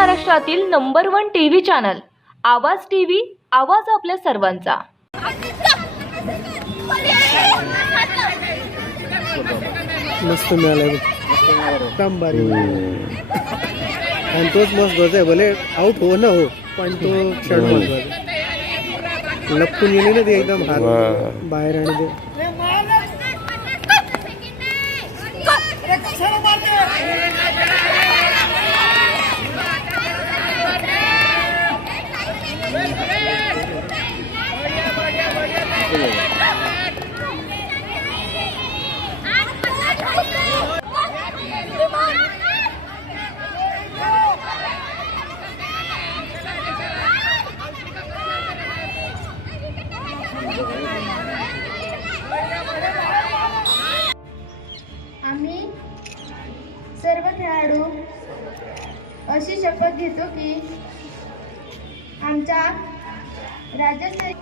महाराष्ट्रातील number one TV channel. Awaaz TV आवाज आपल्या सर्वांचा. मस्त मिळाला काम भारी आणि तोच महत्त्वाचा आहे भले आउट हो ना हो पण तो क्षण महत्त्वाचा लपकून गेले ना ते एकदम हात. बाहेर आणि ते. अशी शपथ घेतो की आमच्या राज्यस्तरीय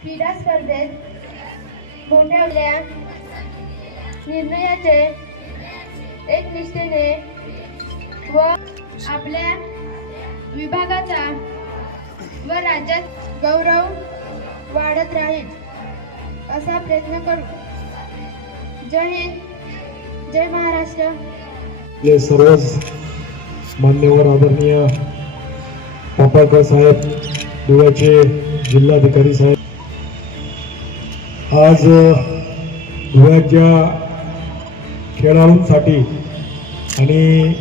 क्रीडा स्पर्धेत मोठ्या निर्णयाचे एक निष्ठेने व आपल्या विभागाचा व राज्यात गौरव वाढत राहील असा प्रयत्न करू. जय हिंद जय महाराष्ट्र. सर्वच मान्यवर आदरणीय पापाळकर साहेब धुळ्याचे जिल्हाधिकारी साहेब. आज गोव्याच्या खेळाडूंसाठी आणि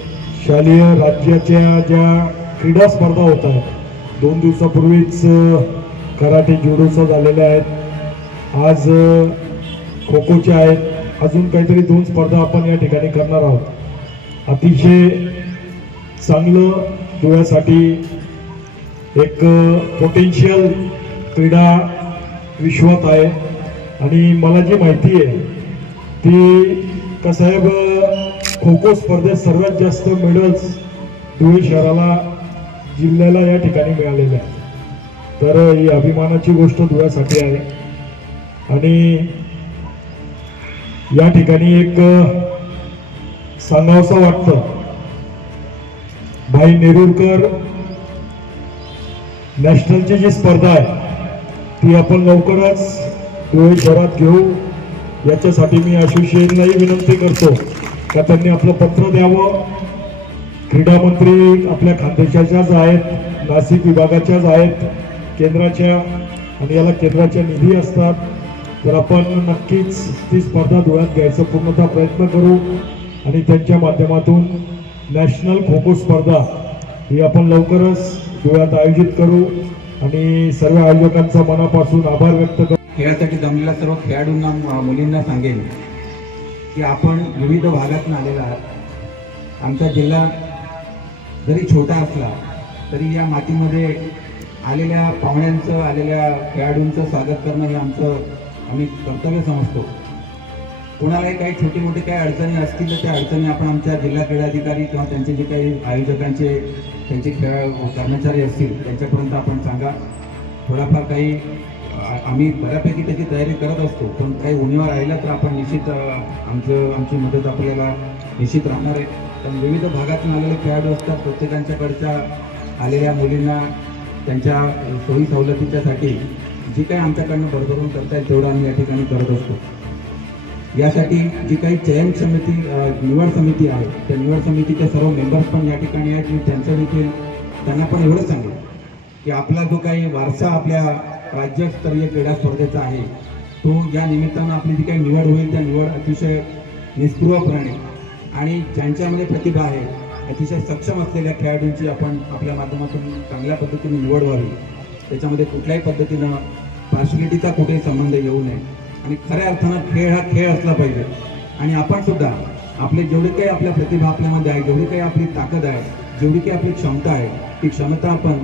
शालेय राज्याच्या ज्या क्रीडा स्पर्धा होत आहेत दोन दिवसापूर्वीच कराटे जुडोचं झालेल्या आहेत. आज खो खोच्या आहेत. अजून काहीतरी दोन स्पर्धा आपण या ठिकाणी करणार आहोत. अतिशय चांगलं डोळ्यासाठी एक पोटेन्शियल क्रीडा विश्वात आहे. आणि मला जी माहिती आहे ती साहेब खो खो स्पर्धेत सर्वात जास्त मेडल्स धुळे शहराला जिल्ह्याला या ठिकाणी मिळालेल्या आहेत. तर ही अभिमानाची गोष्ट धुळ्यासाठी आहे. आणि या ठिकाणी एक सांगावंसं वाटतं भाई नेरुरकर नॅशनलची जी स्पर्धा आहे ती आपण लवकरच धुळे शहरात घेऊ. याच्यासाठी मी असोसिएशनलाही विनंती करतो का त्यांनी आपलं पत्र द्यावं. क्रीडा मंत्री आपल्या खानदेशाच्याच आहेत नाशिक विभागाच्याच आहेत केंद्राच्या आणि याला केंद्राच्या निधी असतात तर आपण नक्कीच ती स्पर्धा धुळ्यात घ्यायचा पूर्णतः प्रयत्न करू आणि त्यांच्या माध्यमातून नॅशनल खो खो स्पर्धा ही आपण लवकरच धुळ्यात आयोजित करू आणि सर्व आयोजकांचा मनापासून आभार व्यक्त करू. खेळासाठी जमलेल्या सर्व खेळाडूंना मुलींना सांगेन की आपण विविध भागातून आलेला आहात. आमचा जिल्हा जरी छोटा असला तरी या मातीमध्ये आलेल्या पाहुण्यांचं आलेल्या खेळाडूंचं स्वागत करणं हे आमचं आम्ही कर्तव्य समजतो. कोणालाही काही छोटी मोठी काही अडचणी असतील तर त्या अडचणी आपण आमच्या जिल्हा क्रीडाधिकारी किंवा त्यांचे जे काही आयोजकांचे त्यांचे खेळ कर्मचारी असतील त्यांच्यापर्यंत आपण सांगा. थोडाफार काही आम्ही बऱ्यापैकी त्याची तयारी करत असतो पण काही उणीवा राहिला तर आपण निश्चित आमचं आमची मदत आपल्याला निश्चित राहणार आहे. पण विविध भागातून आलेले खेळाडू असतात प्रत्येकांच्याकडच्या आलेल्या मुलींना त्यांच्या सोयी सवलतीच्यासाठी जी काही आमच्याकडनं भरभरून करता येईल तेवढं आम्ही या ठिकाणी करत असतो. यासाठी जी काही चयन समिती निवड समिती आहे त्या निवड समितीच्या सर्व मेंबर्स पण या ठिकाणी आहेत. मी त्यांचं देखील त्यांना पण एवढंच सांगेन की आपला जो काही वारसा आपल्या राज्यस्तरीय क्रीडा स्पर्धेचा आहे तो या निमित्तानं आपली जी काही निवड होईल त्या निवड अतिशय निस्पृहपणे आणि ज्यांच्यामध्ये प्रतिभा आहे अतिशय सक्षम असलेल्या खेळाडूंची आपण आपल्या माध्यमातून चांगल्या पद्धतीने निवड व्हावी. त्याच्यामध्ये कुठल्याही पद्धतीनं पार्शलिटीचा कुठेही संबंध येऊ नये. आणि खऱ्या अर्थानं खेळ हा खेळ असला पाहिजे. आणि आपण सुद्धा आपले जेवढी काही आपल्या प्रतिभा आपल्यामध्ये आहे जेवढी काही आपली ताकद आहे जेवढी काही आपली क्षमता आहे ती क्षमता आपण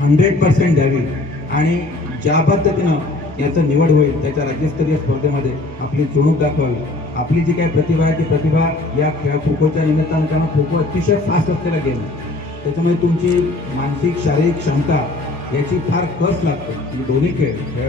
हंड्रेड पर्सेंट द्यावी. आणि ज्या पद्धतीनं याचं निवड होईल त्याच्या राज्यस्तरीय स्पर्धेमध्ये आपली चुणूक दाखवावी. आपली जी काही प्रतिभा आहे ती प्रतिभा या खेळ खो खोच्या निमित्तानं कारण खो खो अतिशय फास्ट असलेला गेम त्याच्यामुळे तुमची मानसिक शारीरिक क्षमता याची फार कस लागते. दोन्ही खेळ खेळ